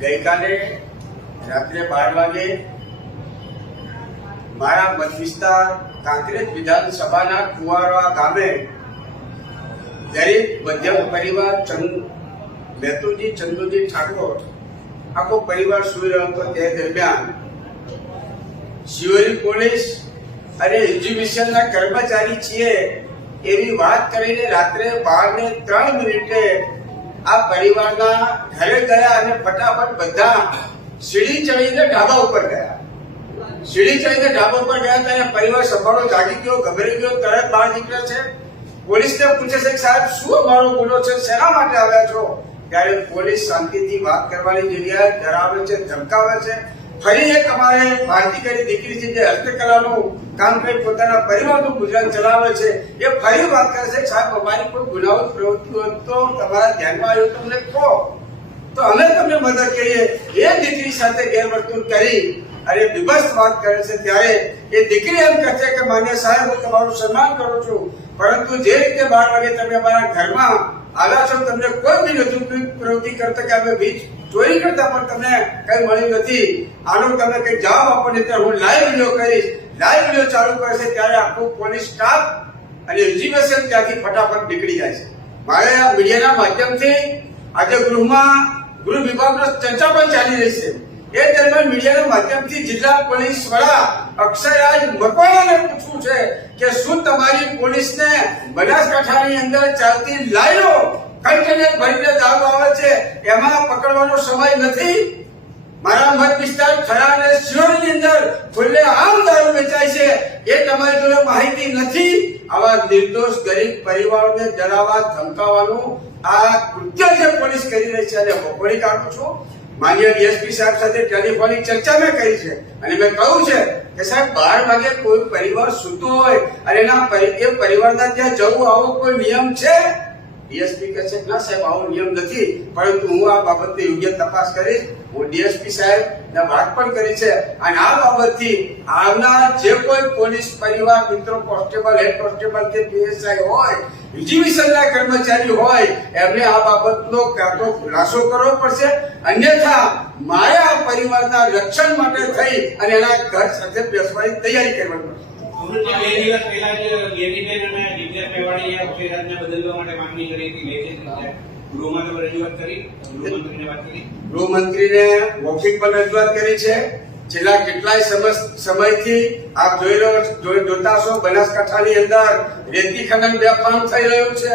ગઈકાલે રાત્રે 12 વાગે મારા મત વિસ્તાર કાંકરેજ વિધાનસભાના કુવારવા ગામે ગરીબ મધ્યમ પરિવાર મેતુજી ચંદુજી ઠાકોર આખો પરિવાર સુઈ રહ્યો હતો તે દરમિયાન શિવરી પોલીસ અને એક્ઝિબિશનના કર્મચારી છીએ એવી વાત કરીને રાત્રે 12:03 આ પરિવારના ઘરે ગયા અને ફટાફટ બધા સીડી ચડીને ઢાબા ઉપર ગયા. સીડી ચડીને ઢાબા ઉપર ગયા ત્યારે પરિવાર સંભાળો જાગી ગયો, ગભરાઈ ગયો, તરત બહાર નીકળે છે. પોલીસને પૂછે છે કે સાહેબ શું અમારો ગુનો છે, શેના માટે આવ્યા છો? ત્યારે પોલીસ શાંતિથી વાત કરવાની જગ્યાએ ડરાવે છે, ધમકાવે છે. ફરી એક અમારે ભારતીય દીકરી છે જે હસ્તકલાનું કામ કરી પોતાના પરિવારનું ગુજરાન ચલાવે છે, એ ફરી વાત કરે છે સાહેબ અમારી કોઈ ગુનાહિત પ્રવૃત્તિ હોય તો તમારા ધ્યાનમાં આવ્યું તમને કહો તો અમે તમને મદદ કરીએ. એ દીકરી સાથે ગેરવર્તન કરી અને વિભત્સ વાત કરે છે ત્યારે એ દીકરી એમ કહે છે કે માન્ય સાહેબ હું તમારું સન્માન કરું છું, પરંતુ જે રીતે 12 વાગે તમે અમારા ઘરમાં આવ્યા છો તમને કોઈ બી નથી પ્રવૃત્તિ કરતા કે અમે વીજ ચોરી કરતા પણ તમને કઈ મળ્યું નથી, આનો તમે કઈ જવાબ આપો નહીં તો હું લાઈવ વિડીયો કરીશ. લાઈવ વિડીયો ચાલુ કરે છે ત્યારે આખું પોલીસ સ્ટાફ અને એક્ઝિબિશન ત્યાંથી ફટાફટ નીકળી જાય છે. મારે આ મીડિયાના માધ્યમથી આજે ગૃહ વિભાગનો ચર્ચા પણ ચાલી રહી છે. એ દરમિયાન મીડિયાના માધ્યમથી જિલ્લા પોલીસ વડા અક્ષયરાજ મકવાણાને પૂછવું છે કે શું તમારી પોલીસને બનાસકાંઠાની અંદર ચાલતી લાઈનો કન્ટેનર ભરીને દારૂ આવે છે એમાં પકડવાનો સમય નથી? મારા મત વિસ્તાર થરા અને શિરોડની અંદર ખુલ્લે આમ દારૂ વેચાય છે એ તમારી જોડે માહિતી નથી? આવા નિર્દોષ ગરીબ પરિવારોને ડરાવવા ધમકાવવાનું આ કૃત્ય જે પોલીસ કરી રહી છે અને વખોડી કાઢું છું. માન્ય ડીએસપી સાહેબ સાથે ટેલિફોનિક ચર્ચા મેં કરી છે અને મેં કહ્યું છે કે સાહેબ 12 વાગે કોઈ પરિવાર સૂતો હોય અને એ પરિવારના ત્યાં જવું આવો કોઈ નિયમ છે? ડીએસપી કહે છે ના સાહેબ આવો નિયમ નથી, પરંતુ હું આ બાબતની યોગ્ય તપાસ કરીશ. હું ડીએસપી સાહેબ ને વાત પણ કરી છે અને આ બાબતથી આવનાર જે કોઈ પોલીસ પરિવાર મિત્રો કોન્સ્ટેબલ, હેડ કોન્સ્ટેબલ કે પીએસઆઈ હોય, એક્ઝિબિશનના કર્મચારી હોય એમને આ બાબતનો કાં તો ખુલાસો કરવો પડશે, અન્યથા મારે આ પરિવારના રક્ષણ માટે થઈ અને એના ઘર સાથે બેસવાની તૈયારી કરવાની પડશે. ગૃહમંત્રીને મૌખિક પણ રજૂઆત કરી છે. છેલ્લા કેટલાય સમયથી આપ જોતા હશો બનાસકાંઠાની અંદર રેતી ખનન બેફામ થઈ રહ્યું છે.